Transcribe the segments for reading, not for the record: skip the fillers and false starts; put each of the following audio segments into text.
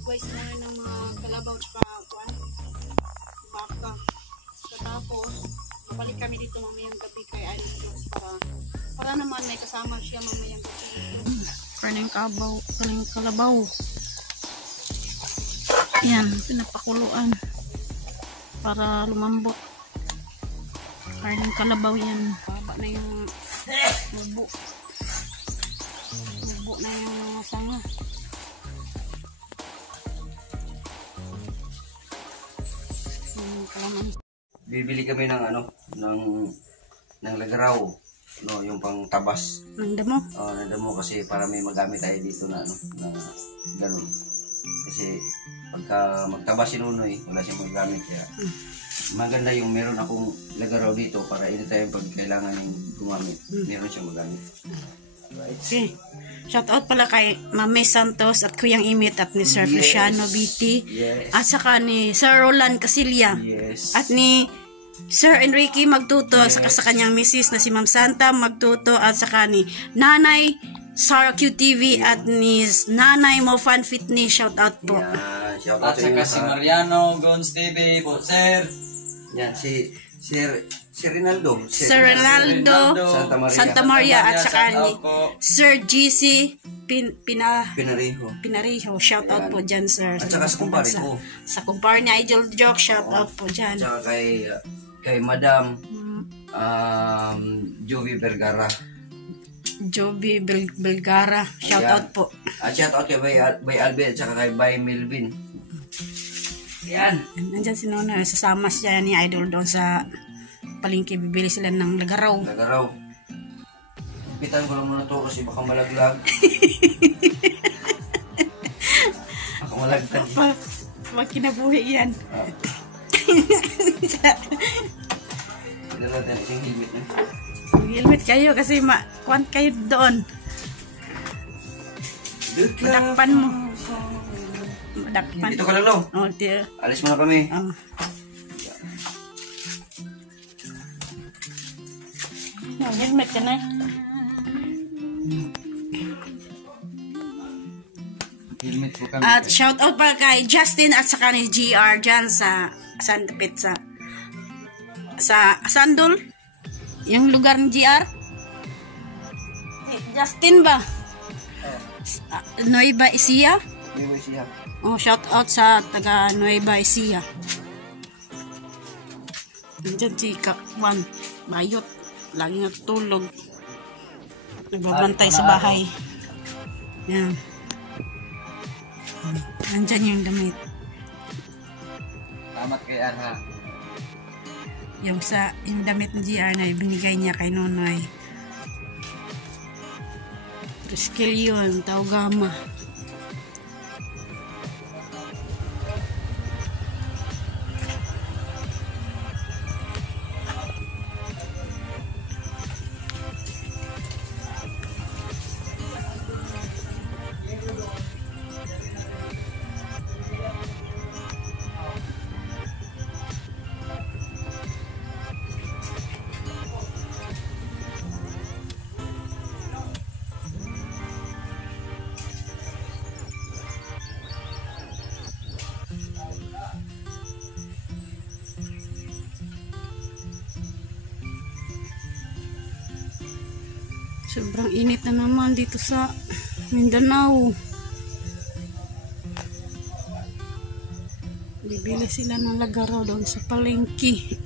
mag-wise na rin ng mga kalabaw tsaka baka. Tapos, babalik kami dito mamayang gabi kay Idol Jones para naman may kasama siya mamayang gabi. Karning kalabaw. Yan, pinapakuluan para lumambot. Karning kalabaw yan. Baba na yung mubo. Mubo na yung sanga. Bibili kami ng ng lagaraw, no, yung pang tabas. Ng damo? Oo, ng damo kasi para may magamit tayo dito na na ganun. Kasi pagka magtabas si Nunoy, wala siyang magamit kaya maganda yung meron akong lagaraw dito para anytime pag kailangan yung gumamit, meron siyang magamit. Right. Okay. Shout out pala kay Mami Santos at Kuyang Imit at ni Sir Luciano BT. Yes. At saka ni Sir Roland Casilya. Yes. At ni Sir Enrique Magtuto. Yes. Sa kanyang misis na si Ma'am Santa Magtuto. At saka ni Nanay Sara QTV. Yes. At ni Nanay Mofan Fitness. Shout out po. Yeah. Shout out at saka si Mariano Gons TV po, sir. Yan, si Rinaldo. Sir Rinaldo Santa Maria at saka ni Sir GC Pinariho. Shout out po dyan, sir. At saka sa kumpare ko. Sa kumpare ni Idol Joke, shout out po dyan. At saka kay Madam Jovi Vergara. Shout out po. At shout out kay Bay Albert at saka kay Bay Melvin. Yan. Nandyan si Nono. Sasama siya ni Idol doon sa palengke. Bibili sila ng lagaraw. Pitan ko lang muna to kasi baka malaglag. Baka malaglag. Pag kinabuhi yan. Hindi natin isang helmet niya. Helmet kayo kasi kuwan kayo doon. Madakpan mo. Madakpan. Dito ka lang, no? Oh, dear. Alis muna kami. Helmet ka na. Helmet po kami. At shout out pa kay Justin at saka ni GR dyan sa Sandpit sa Sandol. Yung lugar ni GR. Justin ba? Nueva Ecija? Nueva Ecija. Oh, shout out sa taga Nueva Ecija. Nandiyan si Kakwan. Bayot. Lagi natutulog. Nagbabantay sa bahay. Yan. Nandyan yung damit. Tamat kay Arha. Yung damit ng GR na ibinigay niya kay Nonoy. Triskil yun. Taugama. Sobrang init na naman dito sa Mindanao. Bibili sila ng lagaraw doon sa palengke.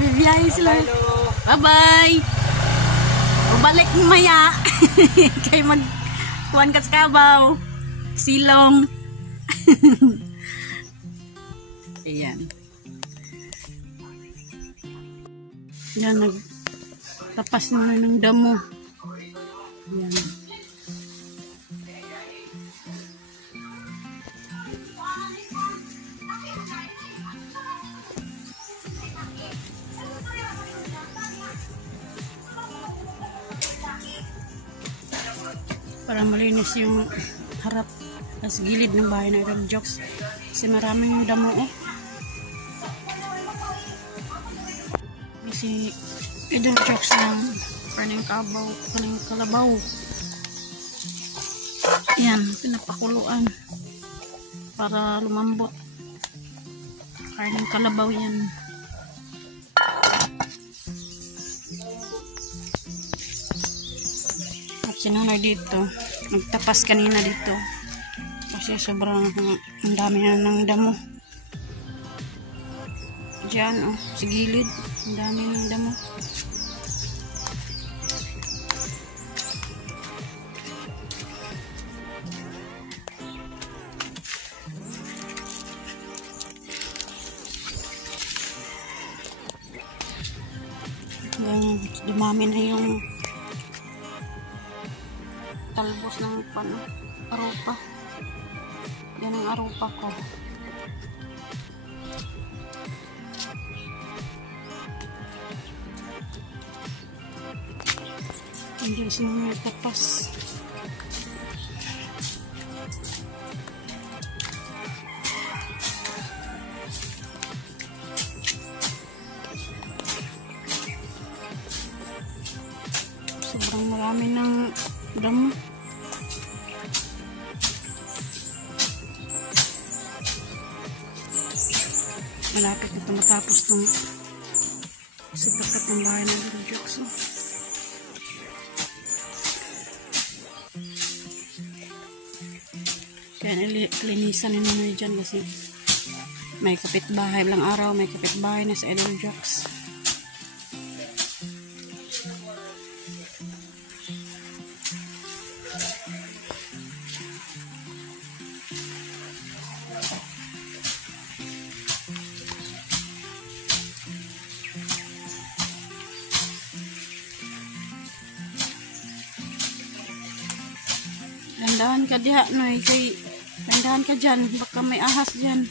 Bibiyahe sila. Bye-bye. Balik maya. Kay magkuhan ka sa Kabaw. Silong. Ayan. Yan, nagtapas na ng damo. Ayan. para malinis yung harap at gilid ng bahay ng Idol Jokes kasi maraming damo kasi Idol Jokes ng kaning kalabaw yan, pinapakuluan para lumambot kaning kalabaw yan. At sinunod dito nagtapas kanina dito kasi sobrang ang dami na ng damo dyan sa gilid, ang dami ng damo. Dumami na yung talbos ng arupa. Yan ang arupa ko. Hindi siya tapas. Sobrang marami ng damo. Malapit na matapos itong sipakat ng bahay ng Idol Jokes. Kaya linisan ni Nonoy dyan kasi may kapitbahay lang araw, may kapitbahay na sa Idol Jokes. Dandahan ka diha, Noy, kay dandahan ka dyan, baka may ahas dyan.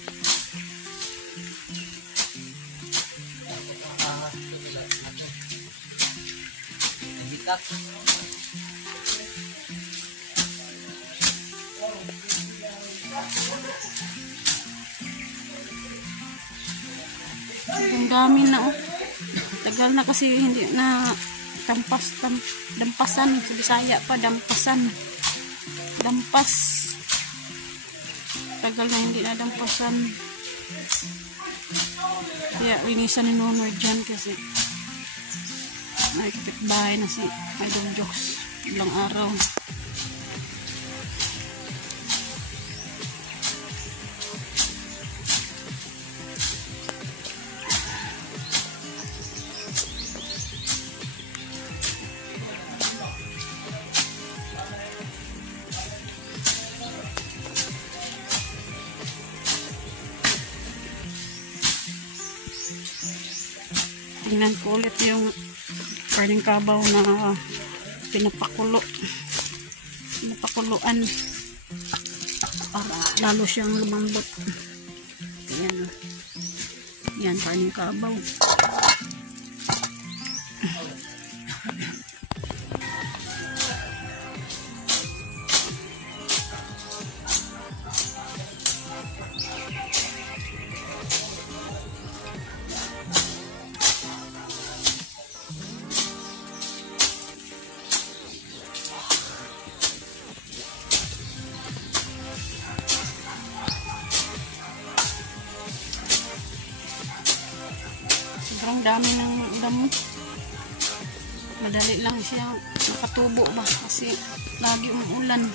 Ang dami na tagal na kasi hindi na dampasan sa Bisaya pa, dampas tagal na hindi na dampasan kaya linisan ni Nonoy dyan kasi may kapitbahay na si Idol Jokes ilang araw. Tingnan ko ulit yung karning kabaw na pinapakuluan para lalo siyang lumambot. Yan karning kabaw. Sobrang dami ng damo. Madali lang siya nakatubo ba kasi lagi umuulan.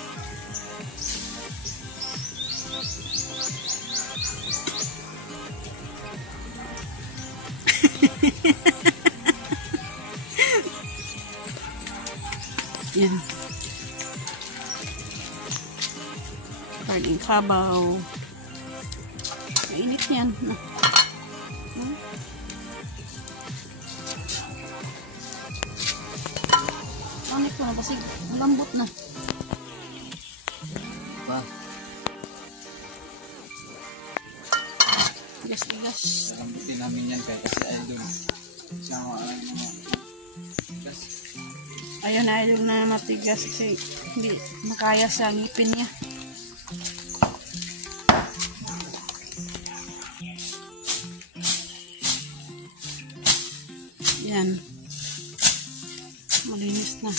Yan. Karning kabaw. Mainit yan. Pangit ko na kasi lambot na. Ba? Tigas-tigas. Lambutin namin yan kaya kasi idol. Sama Ayun na yung na matigas kasi hindi makaya sa ngipin niya. Yan. Malinis na.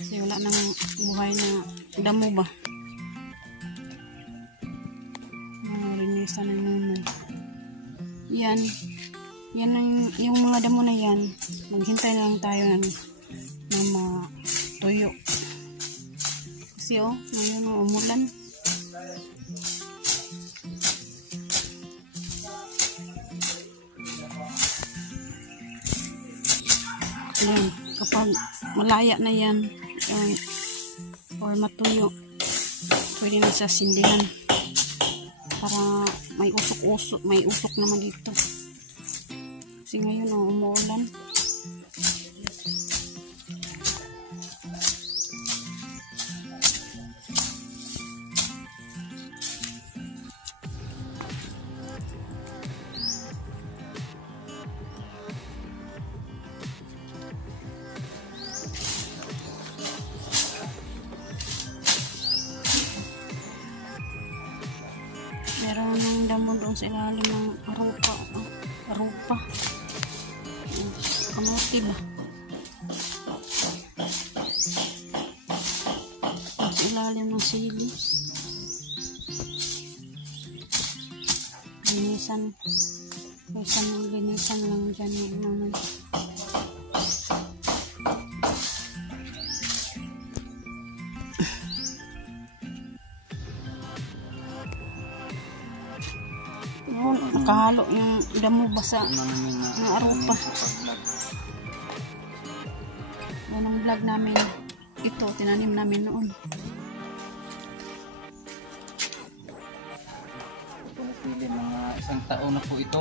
Kasi wala nang buhay na damo ba. Malinisan na naman. Yan. Yan yung mga damo na yan. Maghintay na lang tayo na matuyo. Kasi ngayon umulan. Ayan, kapag malaya na yan or matuyo, pwede na sa sindihan para may usok naman dito. Kasi ngayon umuulan. Meron ng damo doon sa ilalim ng arupa. Kamuti ba? Sa ilalim ng sili. Linisan lang dyan yung nakahalo yung damo basa ng arupa. Yan ang vlog namin. Ito, tinanim namin noon. Pili mga isang taon na po ito.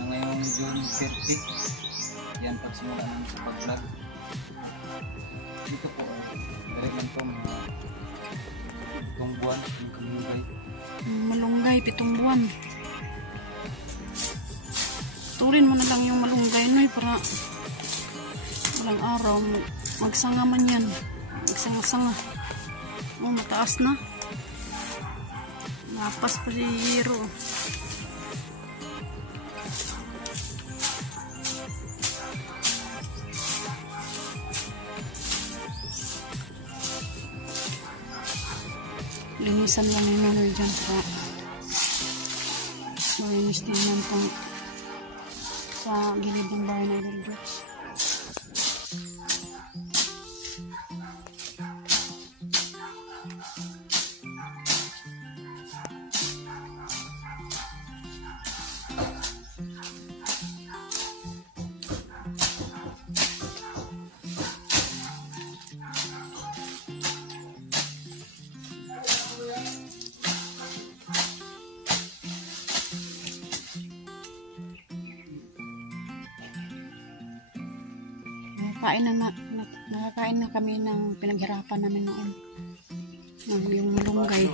Na ngayong June 30. Yan pagsimula namin sa pag-vlog. Dito po, direct lang po mga 7 buwan. Malunggay, 7 buwan. Turin mo na lang yung malunggay no, para walang araw magsanga man yan. Magsanga-sanga. Mataas na. Napas pa si Hiro. Linisan lang yung ano dyan pa. Malinis din naman pang sa gilid ng bahay na Idol Jokes. Nakakain na kami ng pinaghirapan namin noon. Yung malunggay,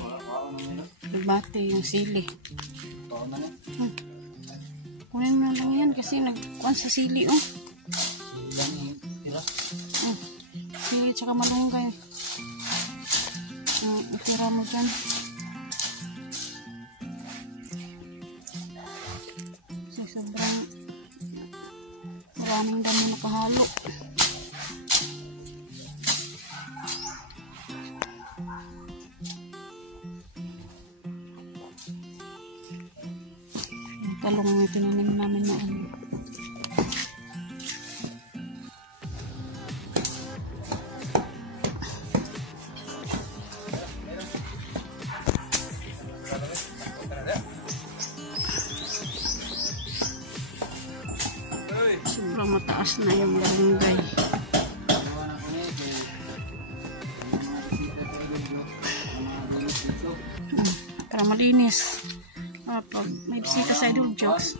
bate, yung sili. Kunin mo lang yan kasi nagkuhan sa sili. Sili tsaka malunggay. Itira mo dyan. So, sobrang maraming damo nakahalo. Talong na tinanim namin noon. Sobrang mataas na yung malunggay. Para malinis. Pag may bisita sa Idol Jokes,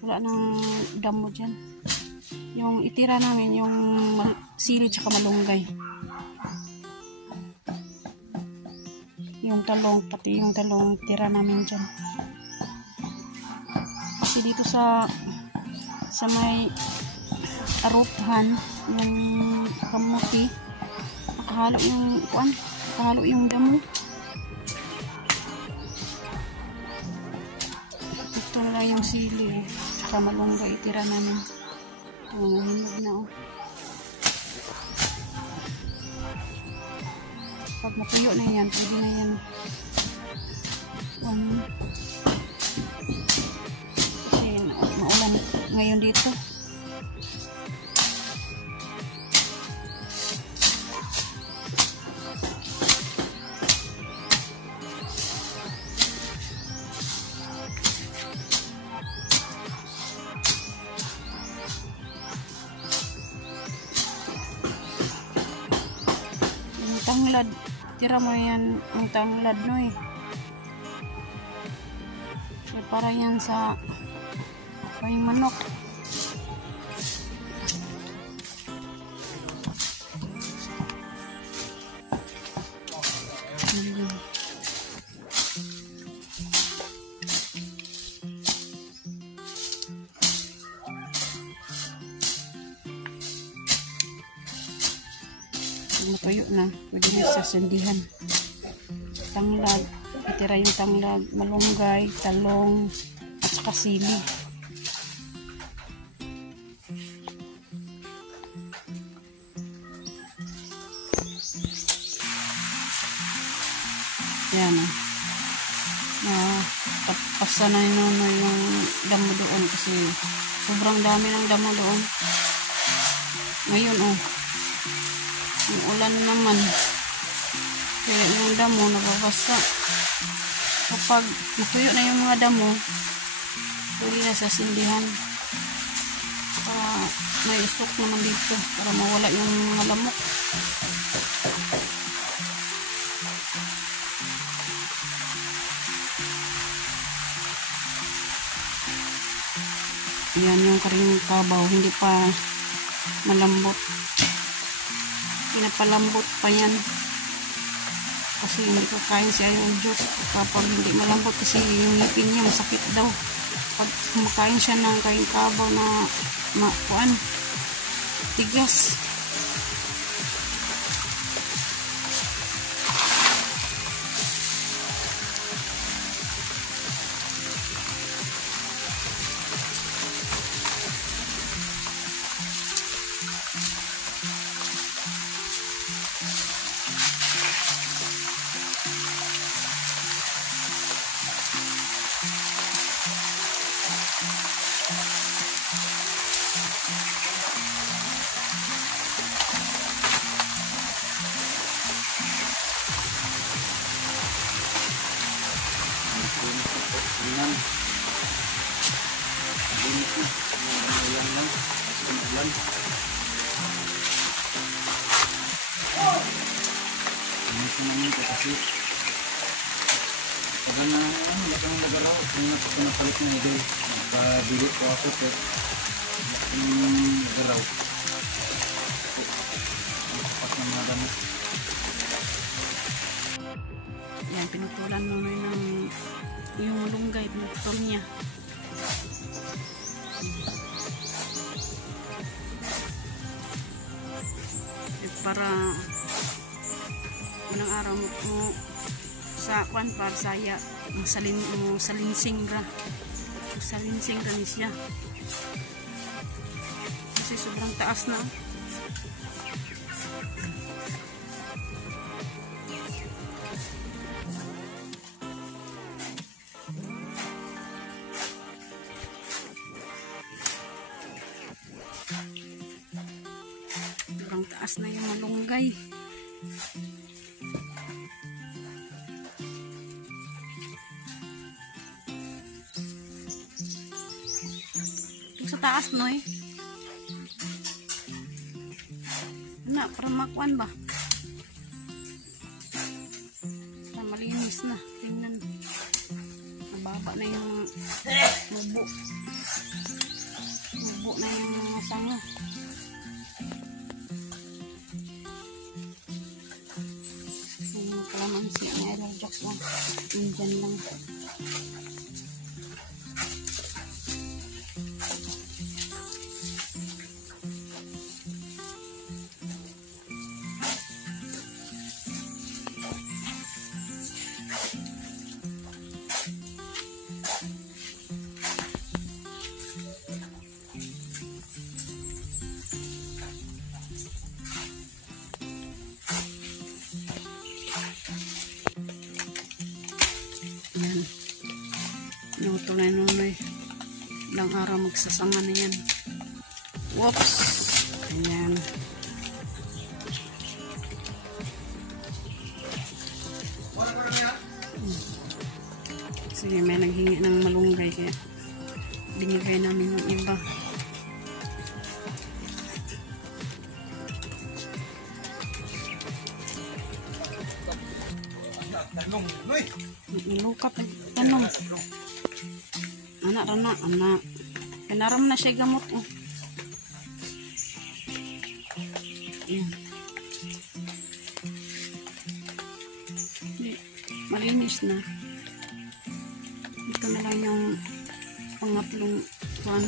wala nang damo dyan. Yung itira namin, yung sili tsaka malunggay. Yung talong, pati yung talong tira namin dyan. Kasi dito sa sa may arupahan yung kamuti. Nakahalo yung kuan, nakahalo yung damo. Ito na yung sili, tsaka malunggay itira namin. Hinog na oh. Pag matuyo na yan, pwede na yan. Kasi maulan ngayon dito. Tanglad, tira mo yan ang tanglad no eh. So, para yan sa yung manok. Matuyo na, pwede na sa sindihan. Tanglad, itira yung tanglad, malunggay, talong, at saka sili. Yan tapasa na yung damo doon kasi sobrang dami ng damo doon. Ngayon yung ulan naman kaya yung damo nababasa. Kapag natuyo na yung mga damo, pwede na sa sindihan para may usok naman dito para mawala yung mga lamok. Yan yung karing kabaw, hindi pa malambot. Pinapalambot pa yan kasi hindi kakain siya yung Diyos kapag hindi malambot kasi yung ngipin niya masakit daw pag kumakain siya ng karing kabaw na kuan tigas. Kasi pag na nagaraw kung napapalit na nagay pabili ko ako sa nagaraw pat ng mga damo. Yan, pinutulan mo na yung malunggay, pinutol niya. Para unang araw mo sa kwan para saya salinsing ra ni siya kasi sobrang taas na. Sobrang taas na yung malunggay. Sa taas no eh. Na, para makuan ba? Para malinis na. Tingnan. Nababa na yung mubo. Mubo na yung mga sanga. Yung kalamansi na allergic lang. Indian lang. Luto na yun nunoy. Ilang araw magsasanga na yan. Whoops! Ayan. Sige, may naghingi ng malunggay kaya binigay namin yung iba. Lukat tanong. Anak. Pinaram na siya gamot. Oh. Ayan. Malinis na. Ito na lang yung pangatlong puno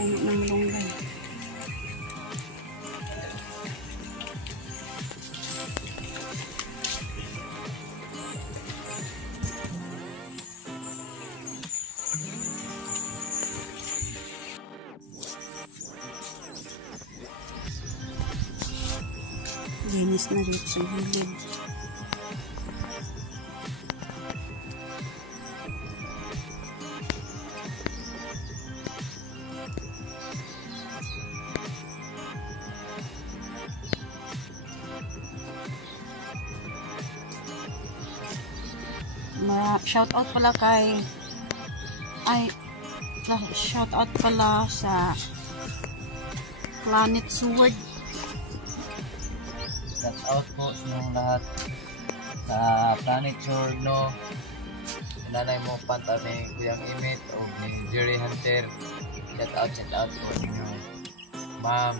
ng malunggay. Linis na dito sa gilid. Shout out pala shout out pala sa Planet Sword. Shout out po sa inyong lahat sa Planet Sword, no? Nanay mo panta ni Kuyang Imit o ni Jerry Hunter. Shout out po sa inyong Ma'am.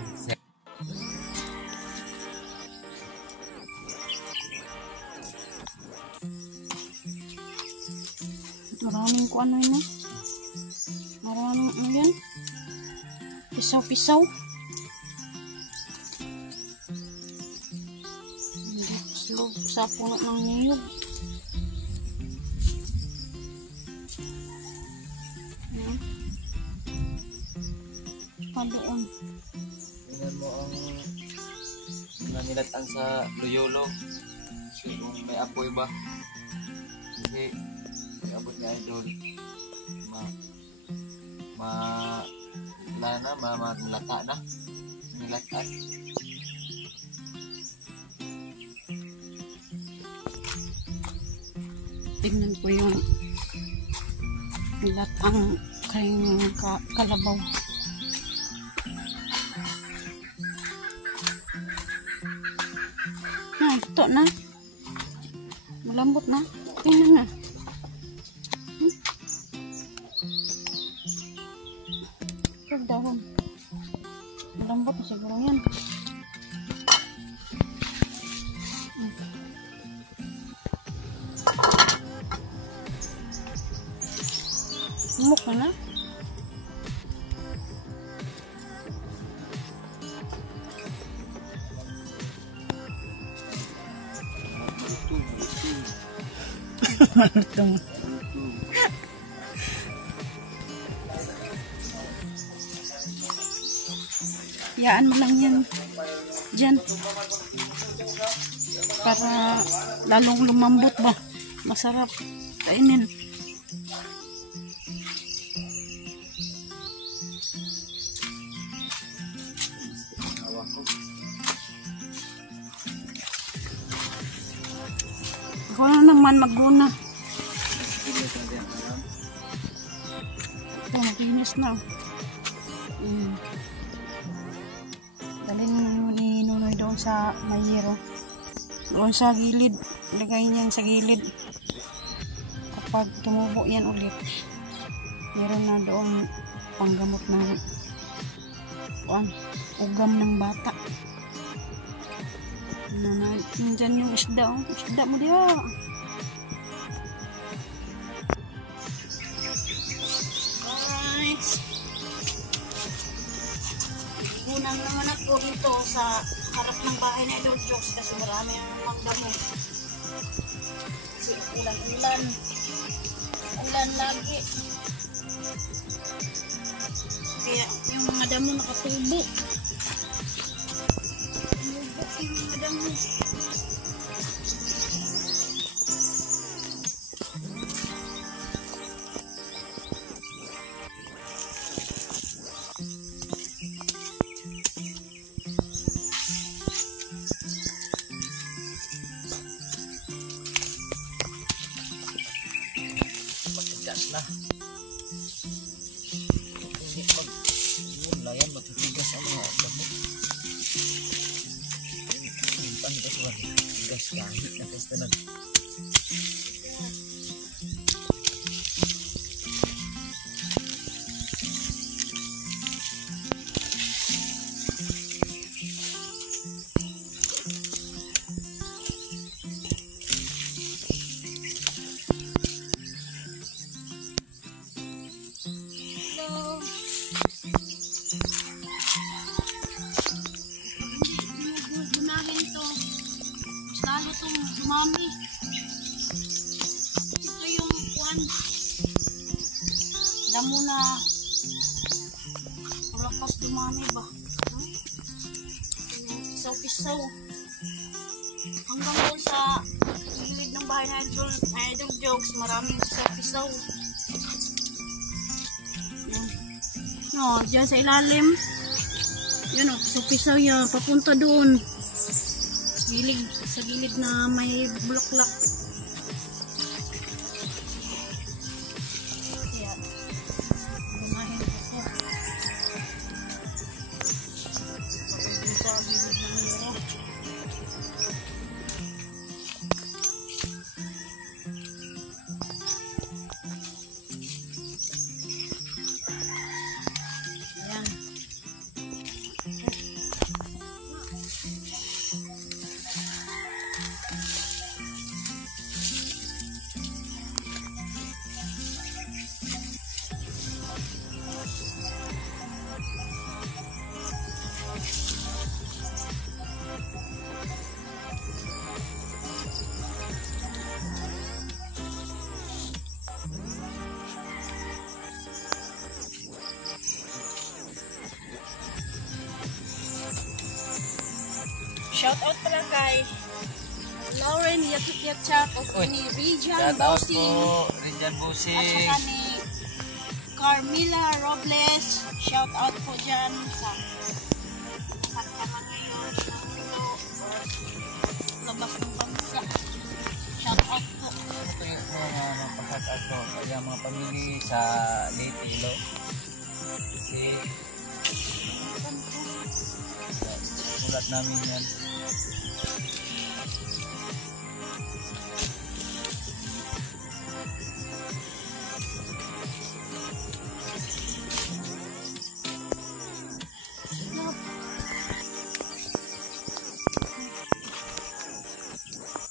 Maraming kung ano yun. Maraming ano yan. Pisaw-pisaw. Dito sa puno ng niyog. Ayan. Padoon. Tingnan mo ang nanilatan sa Loyolo. Kasi kung may apoy ba. Kasi abot niya idol malata na nilatan. Tignan ko yung latang kayong kalabaw. Ito na malambot na. Tingnan na. Dahon. Malambot na siguro yan. Umok na. Malutong. Yaan mo lang yan dyan para lalong lumambot ba, masarap kainin. Ako na naman maguna. Ito, makinis na. Dalhin mo ni Nunoy doon sa mayero. Doon sa gilid. Ilagay niyan sa gilid. Kapag tumubo yan ulit, meron na doon panggamot ng ugam ng bata. Nandyan yung isda. Isda mo diya. Unang naman ako dito sa harap ng bahay na Idol Jokes kasi marami ang magdamo. Kasi ulan lagi. Kaya yung mga damo nakatubo. Tumubok yung mga damo. Tapos kahit na gusto na. Gunahin to. Mas lalo itong dumami. Ito yung one. Damo na malakas dumami ba? Pisaw-pisaw. Hanggang doon sa gilid ng bahay na Idol Jokes, maraming pisaw-pisaw. Yan. No, dyan sa ilalim. Yan o, pisaw-pisaw yan. Papunta doon. Sa gilid na may bulaklak. Kaya, gumahin ko siya. Sa gilid ng muro. Ayan. Shout out pala kay Lauren Yatchat of ni Rijan Shout out Bossing po, Rijan at Busing. saka ni Carmila Robles. Shout out po dyan sa Santa Maria, labas ng bansa. Shout out po. Ito yung mga napasat ato. Kaya mga pamilya sa Leyte, Ilo. Kasi sulat namin yan.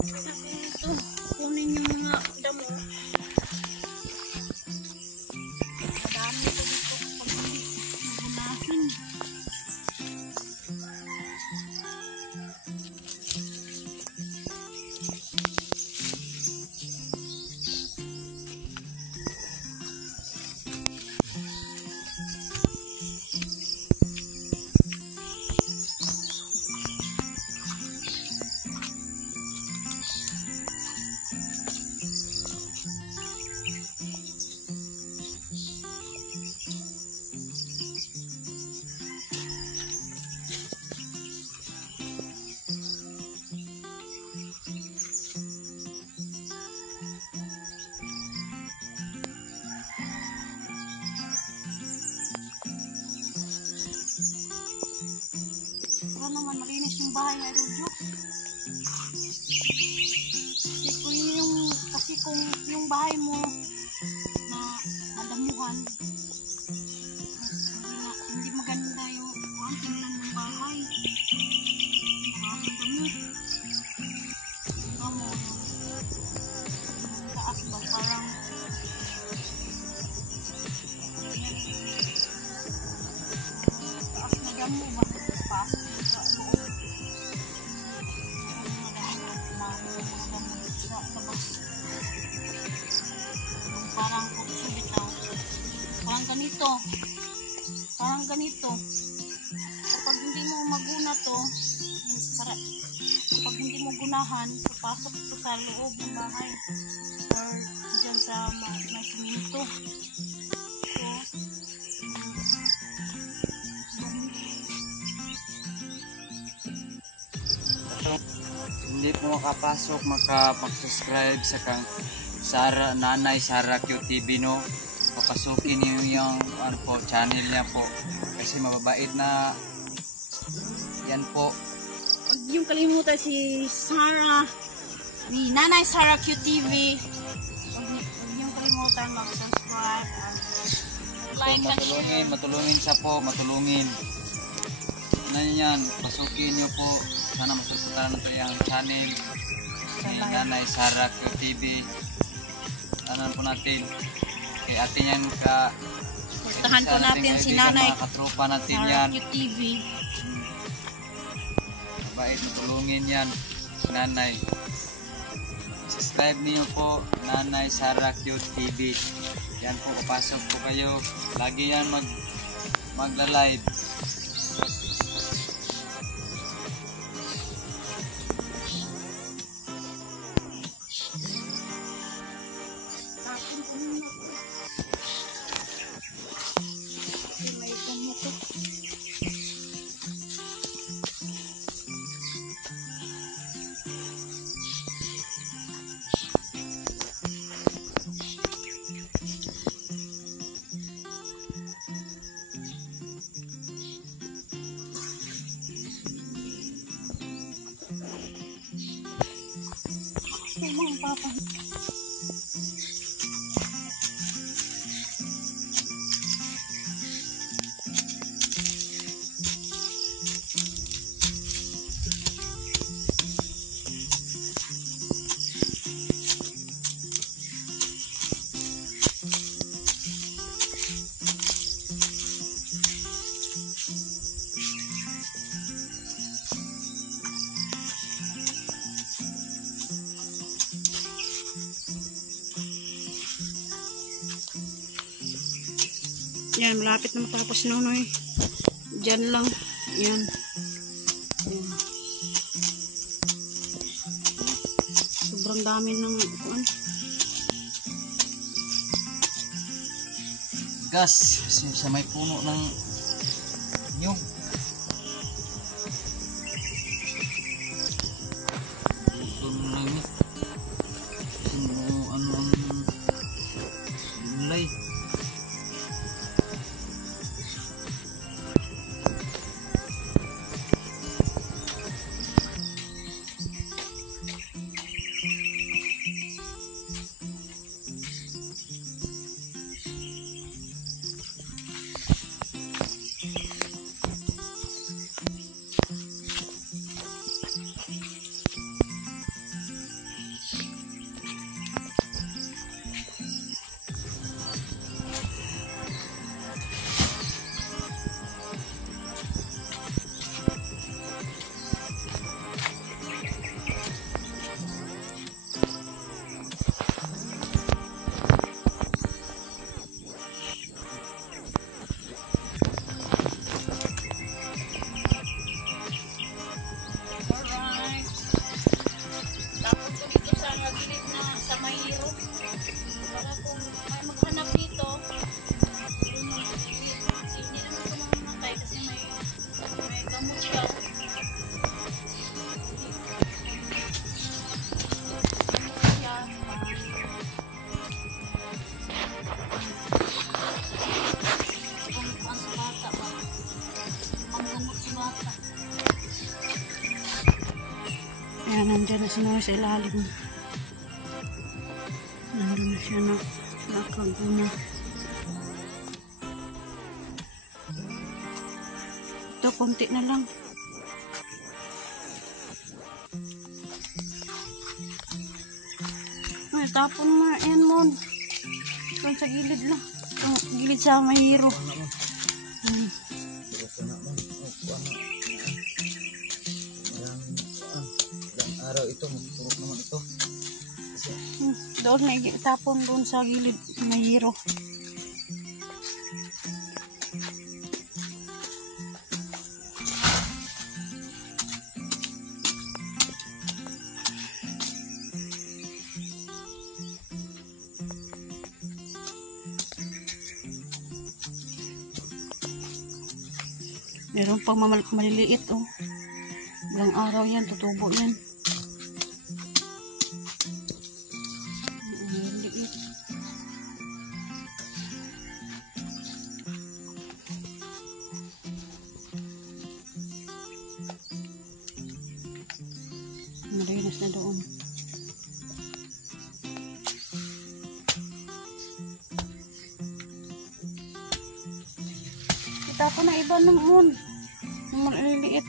Ito, kunin yung mga damo. Madami ito dito pag gunahin. Para naman malinis yung bahay na Rojo. Kasi kung yung bahay mo na nadamuhan, hindi maganda yung tingnan ng bahay. Maraming damit. Tingnan mo yung taas ba parang taas na damo ba? Pasok sa loob. Parang sulit lang. Parang ganito. Kapag hindi mo maguna to, kapag hindi mo gunahan, papasok ito sa loob ng bahay or dyan sa may siminto. Hindi po makapasok, makapag-subscribe sa kang Nanay Sara QTV, no? Papasukin niyo yung ano po, channel niya po. Kasi mababait na yan po. Pag niyong kalimutan si Sarah, ni Nanay Sarah QTV. Huwag niyong kalimutan mag-subscribe at like and share. Matulungin siya po, matulungin. Ano yan, pasukin niyo po. Sana masuportahan natin yung channel ni Nanay Sarah QTV. Ano po natin, kay ate yan ka. Suportahan po natin si Nanay mga katropa natin Sarah yan. QTV. Bait, matulungin yan, Nanay. Subscribe niyo po, Nanay Sarah QTV. Yan po, kapasok po kayo. Lagi yan magla-live. Yan, malapit na matapos Nonoy. Diyan lang. Yan. Yan. Sobrang dami ng kuan. Gas, sa may puno ng nyug. Ito na lang yun. Ano ang gulay. Ayan, nandyan na si Noy sa ilalim. Nandun na siya na nakaguna. Ito, konti na lang. Ay, tapon mo na yan mo. Doon sa gilid lang. Gilid sa mahiro. Araw ito, magpurok naman ito. Doon na itapon doon sa gilid mahiro. Meron pang maliliit, oh. Ilang araw yan, tutubo yan. Maliliit. na doon. Kita ko na iba naman. Yung maliliit.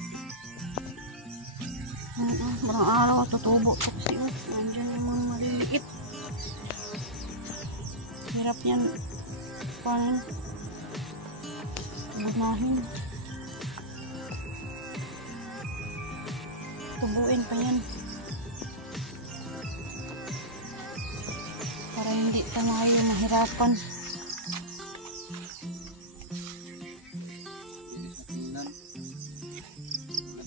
Marang araw at tutubo. Kasi nandiyan yung mga maliliit. Hirap yan. Paano? Bumahin. Tubuin pa yan. Para hindi tayo mahirapan.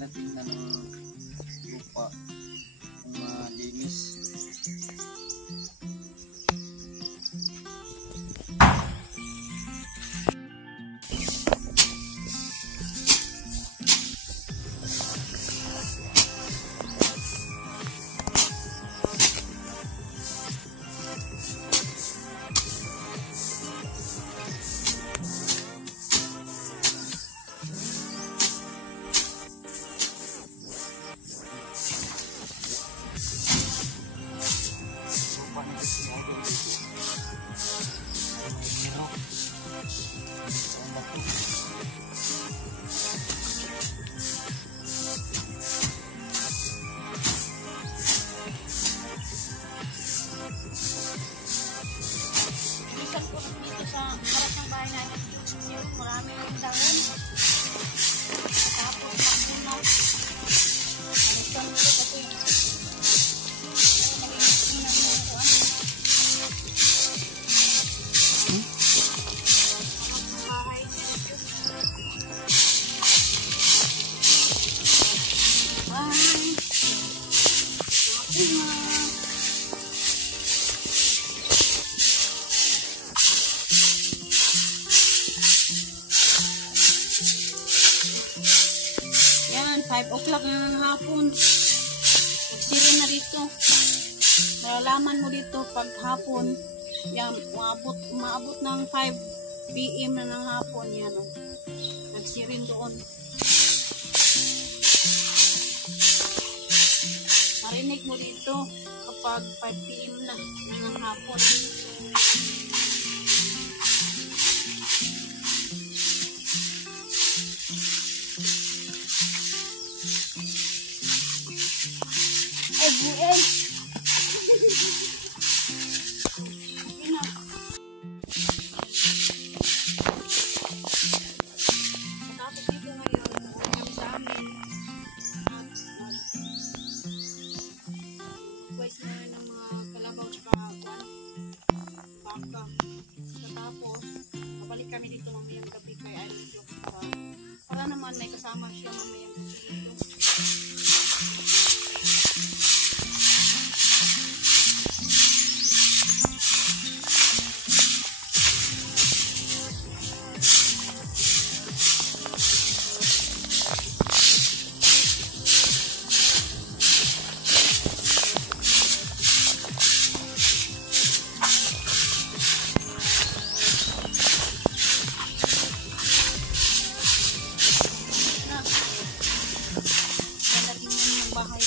Tingnan ng lupa kung malinis. Marami yung dahon. Tapos magunaw. Alisan ko kasi. Naging mo ako. Bahay niya ito. Bye. Yan, 5 o'clock na ng hapon. Nagsirin na dito. Malalaman mo dito pag hapon. Yan, umaabot ng 5 PM na ng hapon. Yan, oh. Nagsirin doon. Marinig mo dito kapag 5 PM na ng hapon. Ay, buwan! Okay na. Tapos dito ngayon, uuwi kami sa amin. Nag-advise na ng mga kalabaw tsaka baka. Tapos, babalik kami dito mamayang gabi kay Island Joke para naman may kasama siya mamayang gabi dito. Bahay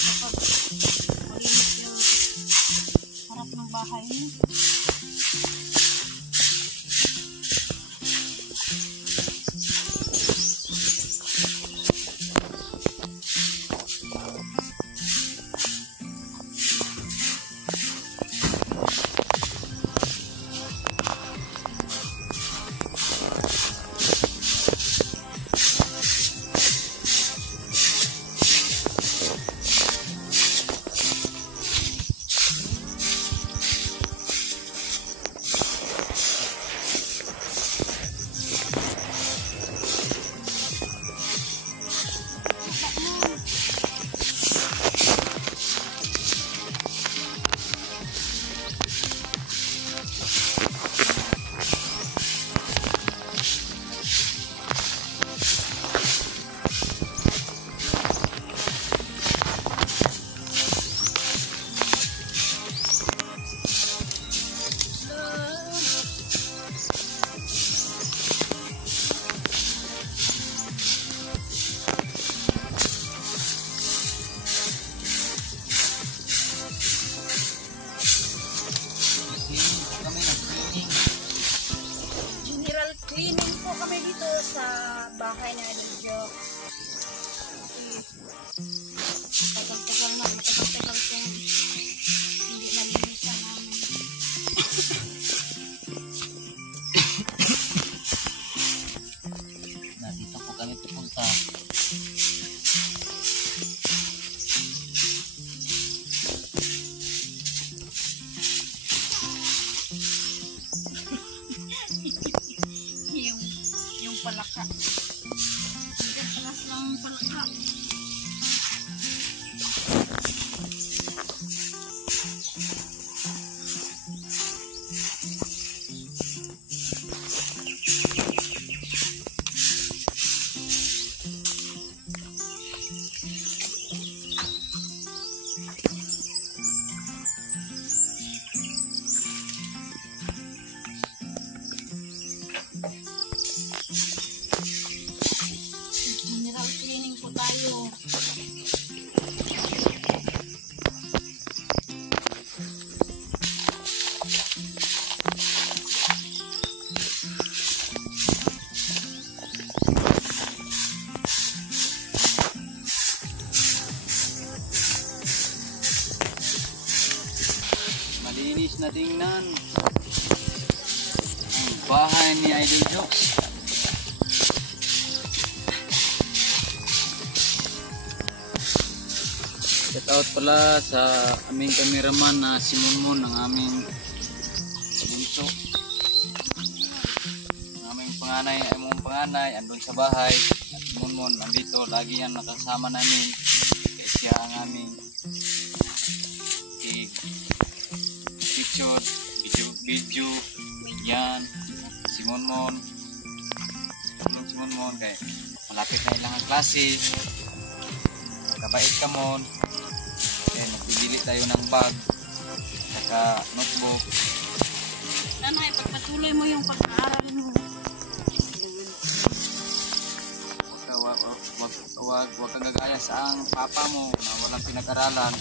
Nandun po kami dito sa bahay na Idol Joke. Tagal-tagal na, matagal-tagal kong hindi nalinisan namin. Dito po kami pupunta. yung palaka. Hindi palas ng palaka. Mineral cleaning po tayo. Malinis na tingnan ang bahay ni Idol Jokes. Shout out pala sa aming cameraman na si Monmon, ang aming bunso. Ang aming panganay andun sa bahay, at si Monmon nandito, lagi yan nakasama namin. Kaya siya ang aming picture, video, yan, si Monmon. Tulong si Monmon kaya malapit na ilang klase. Kabait ka mon. Kaya magpibili tayo ng bag saka notebook. Nanay, pagpatuloy mo yung pag-aaral mo. Huwag kang gagaya sa ang papa mo na walang pinag-aralan.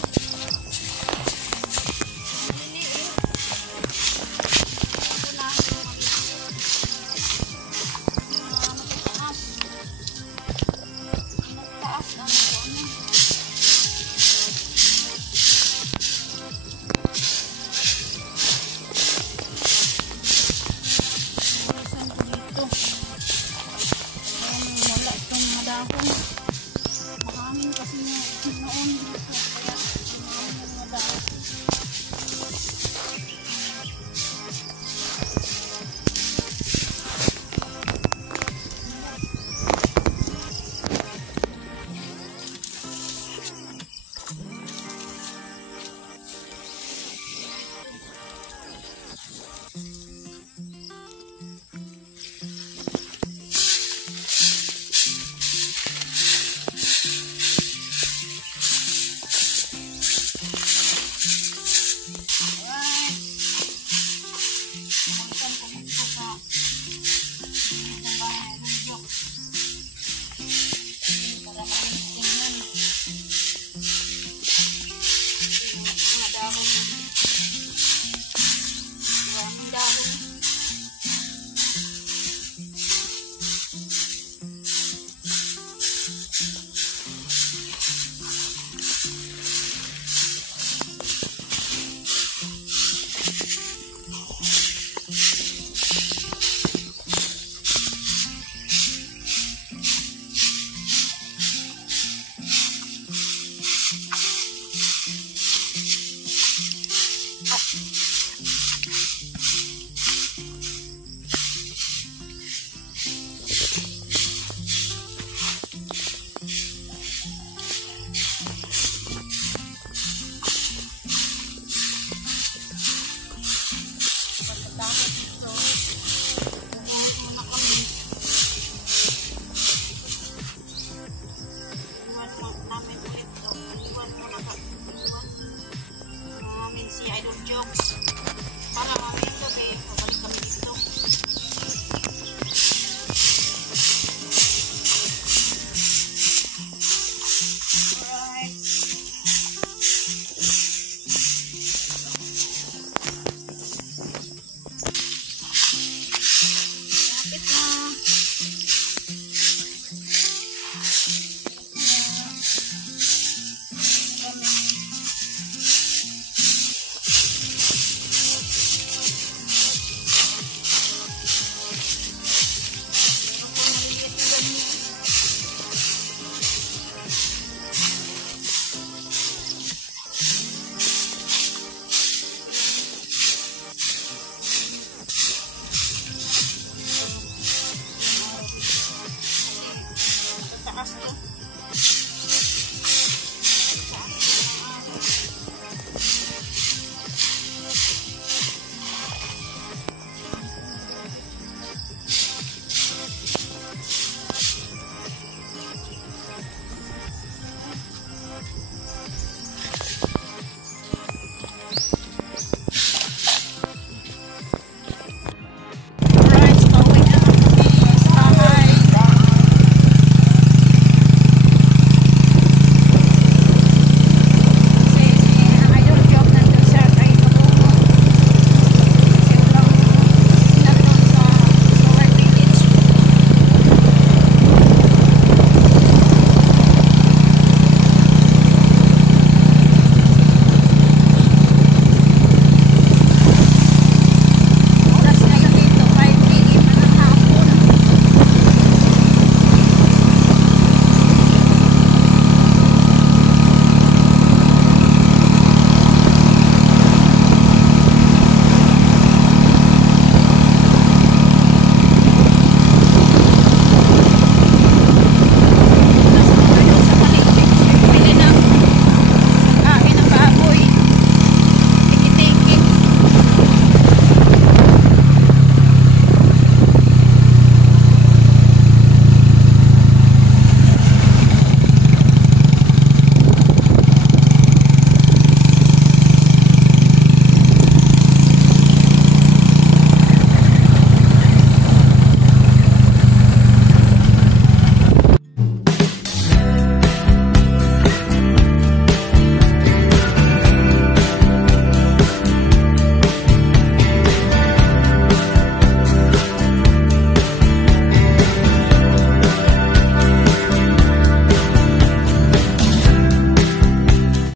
Mahangin kasi noon dito. Kaya mahangin yung madami.